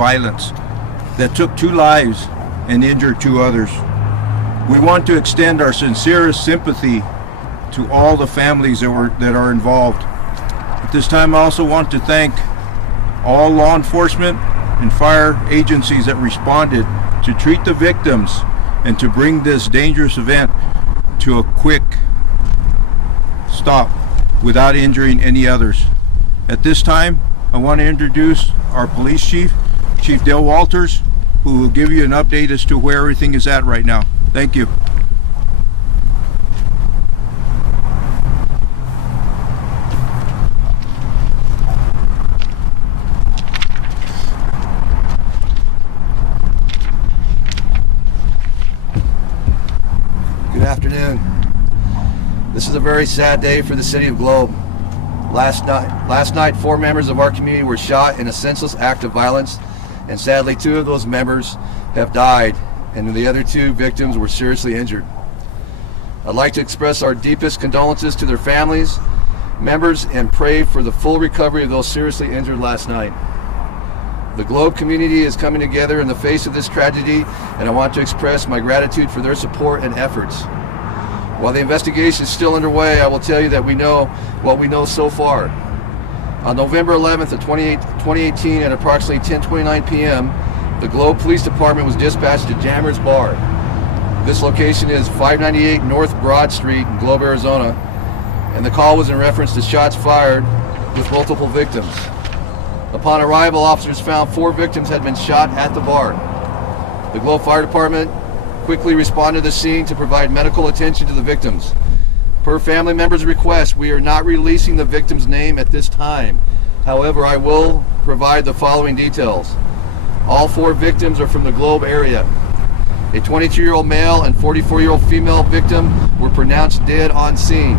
violence that took 2 lives and injured 2 others. We want to extend our sincerest sympathy to all the families that are involved. At this time, I also want to thank all law enforcement and fire agencies that responded to treat the victims and to bring this dangerous event to a quick stop without injuring any others. At this time, I want to introduce our police chief, Chief Dale Walters, who will give you an update as to where everything is at right now. Thank you. Good afternoon. This is a very sad day for the city of Globe. Last night, 4 members of our community were shot in a senseless act of violence, and sadly 2 of those members have died, and the other 2 victims were seriously injured. I'd like to express our deepest condolences to their families, members, and pray for the full recovery of those seriously injured last night. The Globe community is coming together in the face of this tragedy, and I want to express my gratitude for their support and efforts. While the investigation is still underway, I will tell you that we know what we know so far. On November 11th of 2018 at approximately 10:29 p.m., the Globe Police Department was dispatched to Jammer's Bar. This location is 598 North Broad Street in Globe, Arizona, and the call was in reference to shots fired with multiple victims. Upon arrival, officers found 4 victims had been shot at the bar. The Globe Fire Department quickly responded to the scene to provide medical attention to the victims. Per family members' request, we are not releasing the victim's name at this time. However, I will provide the following details. All 4 victims are from the Globe area. A 22-year-old male and 44-year-old female victim were pronounced dead on scene.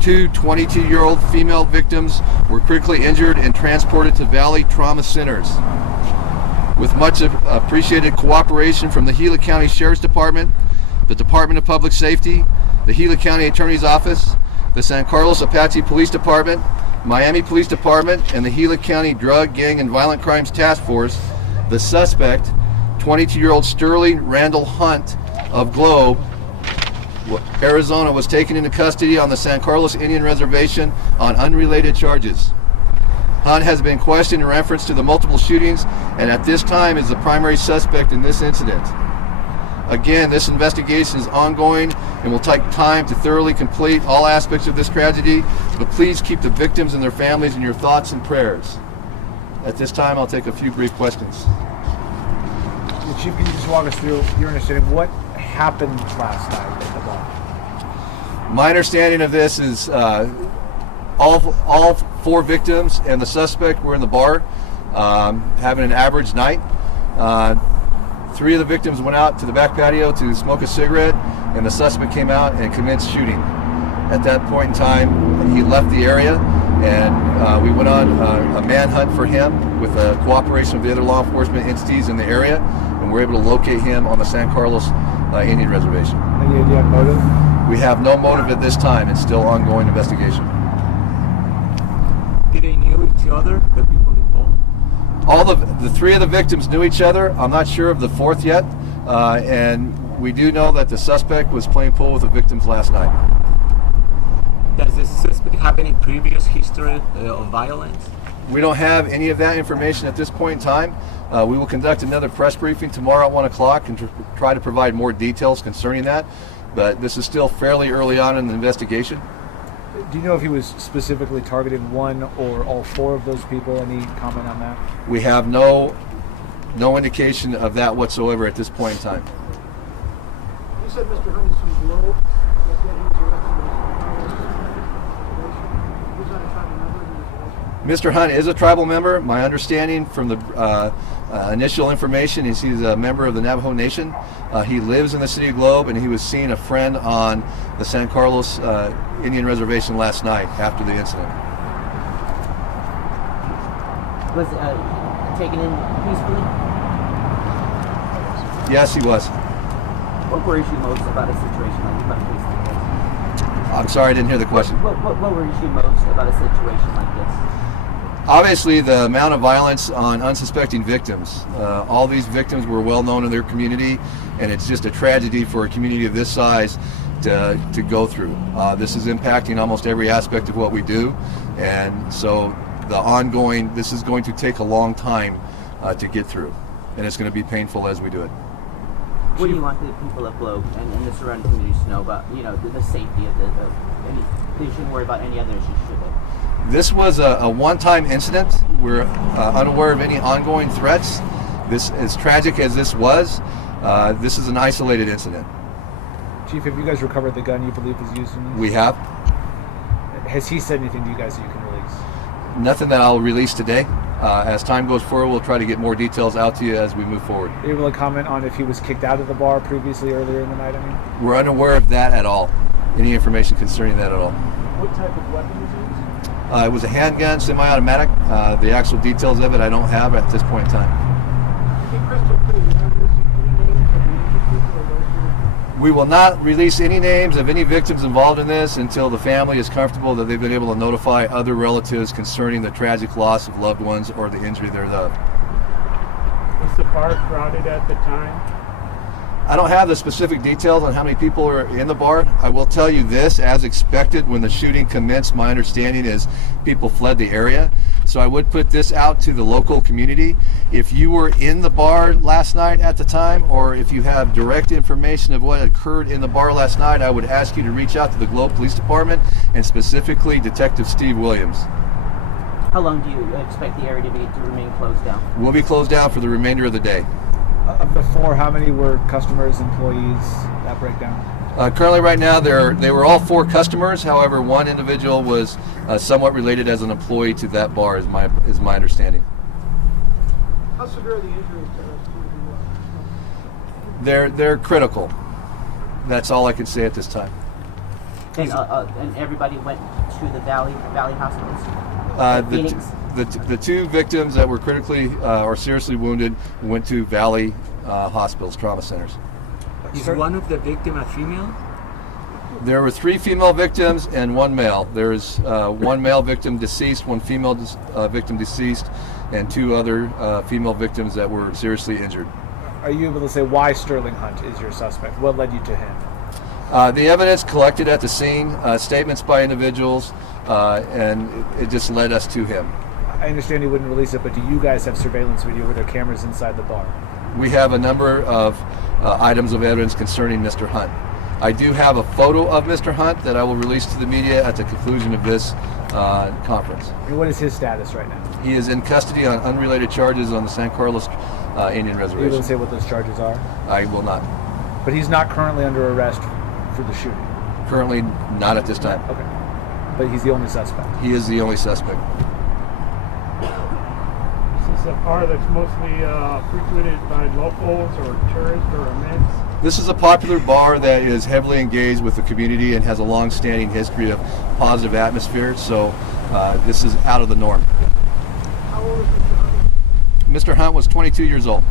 2 22-year-old female victims were critically injured and transported to Valley Trauma Centers. With much appreciated cooperation from the Gila County Sheriff's Department, the Department of Public Safety, the Gila County Attorney's Office, the San Carlos Apache Police Department, Miami Police Department, and the Gila County Drug, Gang, and Violent Crimes Task Force, the suspect, 22-year-old Sterling Randall Hunt of Globe, Arizona, was taken into custody on the San Carlos Indian Reservation on unrelated charges. Hunt has been questioned in reference to the multiple shootings and at this time is the primary suspect in this incident. Again, this investigation is ongoing and will take time to thoroughly complete all aspects of this tragedy, but please keep the victims and their families in your thoughts and prayers. At this time, I'll take a few brief questions. Chief, can you just walk us through your understanding what happened last night at the bar? My understanding of this is all 4 victims and the suspect were in the bar having an average night. 3 of the victims went out to the back patio to smoke a cigarette, and the suspect came out and commenced shooting. At that point in time, he left the area, and we went on a manhunt for him with the cooperation of the other law enforcement entities in the area, and we were able to locate him on the San Carlos Indian Reservation. Any idea of motive? We have no motive at this time. It's still ongoing investigation. Did they know each other, the people involved? All the 3 of the victims knew each other. I'm not sure of the 4th yet, and we do know that the suspect was playing pool with the victims last night. Does the suspect have any previous history of violence? We don't have any of that information at this point in time. We will conduct another press briefing tomorrow at 1 o'clock and try to provide more details concerning that, but this is still fairly early on in the investigation. Do you know if he was specifically targeting one or all 4 of those people? Any comment on that? We have no indication of that whatsoever at this point in time. You said Mr. Hunt is from Globe, that he was arrested was that a tribal member? Mr. Hunt is a tribal member. My understanding from the initial information is he's a member of the Navajo Nation. He lives in the city of Globe, and he was seeing a friend on the San Carlos Indian Reservation last night after the incident. Was taken in peacefully? Yes, he was. What worries you most about a situation like this? I'm sorry, I didn't hear the question. What worries you most about a situation like this? Obviously, the amount of violence on unsuspecting victims. All these victims were well known in their community, and it's just a tragedy for a community of this size to go through. This is impacting almost every aspect of what we do, and so this is going to take a long time to get through, and it's going to be painful as we do it. What do you want the people of Globe and the surrounding communities to know about, the safety of any? They shouldn't worry about any other issues, should they? This was a one-time incident. We're unaware of any ongoing threats. This, as tragic as this was, this is an isolated incident. Chief, have you guys recovered the gun you believe was used in this? We have. Has he said anything to you guys that you can release? Nothing that I'll release today. As time goes forward, we'll try to get more details out to you as we move forward. Are you able to comment on if he was kicked out of the bar previously earlier in the night? I mean, we're unaware of that at all. Any information concerning that at all. What type of weapon was used? It was a handgun, semi-automatic. The actual details of it I don't have at this point in time. Be crystal clear, you're not listing any names of the injured people or those who We will not release any names of any victims involved in this until the family is comfortable that they've been able to notify other relatives concerning the tragic loss of loved ones or the injury thereof. Was the bar crowded at the time? I don't have the specific details on how many people are in the bar. I will tell you this, as expected, when the shooting commenced, my understanding is people fled the area. So I would put this out to the local community. If you were in the bar last night at the time, or if you have direct information of what occurred in the bar last night, I would ask you to reach out to the Globe Police Department, and specifically Detective Steve Williams. How long do you expect the area to remain closed down? We'll be closed down for the remainder of the day. of the four, how many were customers, employees? That breakdown. Currently, right now, they were all 4 customers. However, one individual was somewhat related as an employee to that bar, is my understanding. How severe are the injuries to They're critical. That's all I can say at this time. And everybody went to the Valley hospitals? Phoenix? The 2 victims that were critically or seriously wounded went to Valley hospitals, trauma centers. Is one of the victim a female? There were 3 female victims and 1 male. There is 1 male victim deceased, 1 female victim deceased, and 2 other female victims that were seriously injured. Are you able to say why Sterling Hunt is your suspect? What led you to him? The evidence collected at the scene, statements by individuals, and it just led us to him. I understand you wouldn't release it, but do you guys have surveillance video with their cameras inside the bar? We have a number of items of evidence concerning Mr. Hunt. I do have a photo of Mr. Hunt that I will release to the media at the conclusion of this conference. And what is his status right now? He is in custody on unrelated charges on the San Carlos Indian Are you able Reservation. to say what those charges are? I will not. But he's not currently under arrest for the shooting. Currently, not at this time. Okay. But he's the only suspect. He is the only suspect. This is a bar that's mostly frequented by locals or tourists or events. This is a popular bar that is heavily engaged with the community and has a long-standing history of positive atmosphere, so this is out of the norm. How old is Mr. Hunt? Mr. Hunt was 22 years old.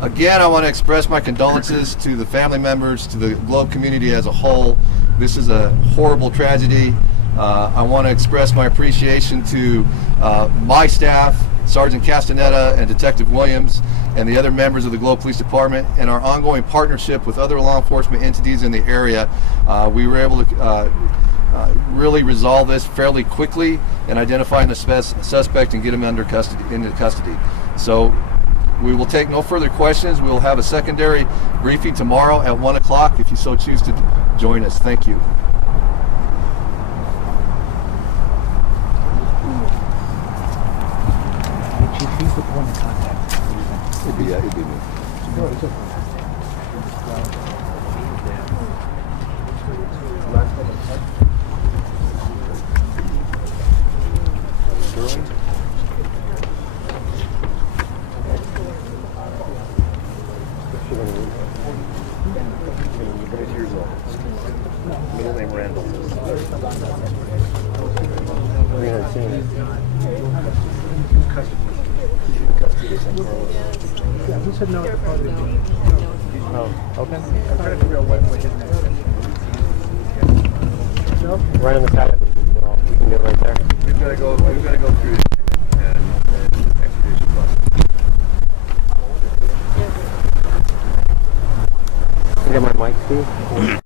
Again, I want to express my condolences to the family members, to the Globe community as a whole. This is a horrible tragedy. I want to express my appreciation to my staff, Sergeant Castaneda and Detective Williams, and the other members of the Globe Police Department, and our ongoing partnership with other law enforcement entities in the area. We were able to really resolve this fairly quickly and identify the suspect and get him into custody. So we will take no further questions. We will have a secondary briefing tomorrow at 1 o'clock if you so choose to join us. Thank you. Chief, who's the point of contact? It'd be me. Middle name Randall. Who said no? Oh, okay. I'm trying to figure out what his next step is. No, now? Right on the side of it. We can go right there. We've got to go through and extradition process. Can I get my mic, Steve?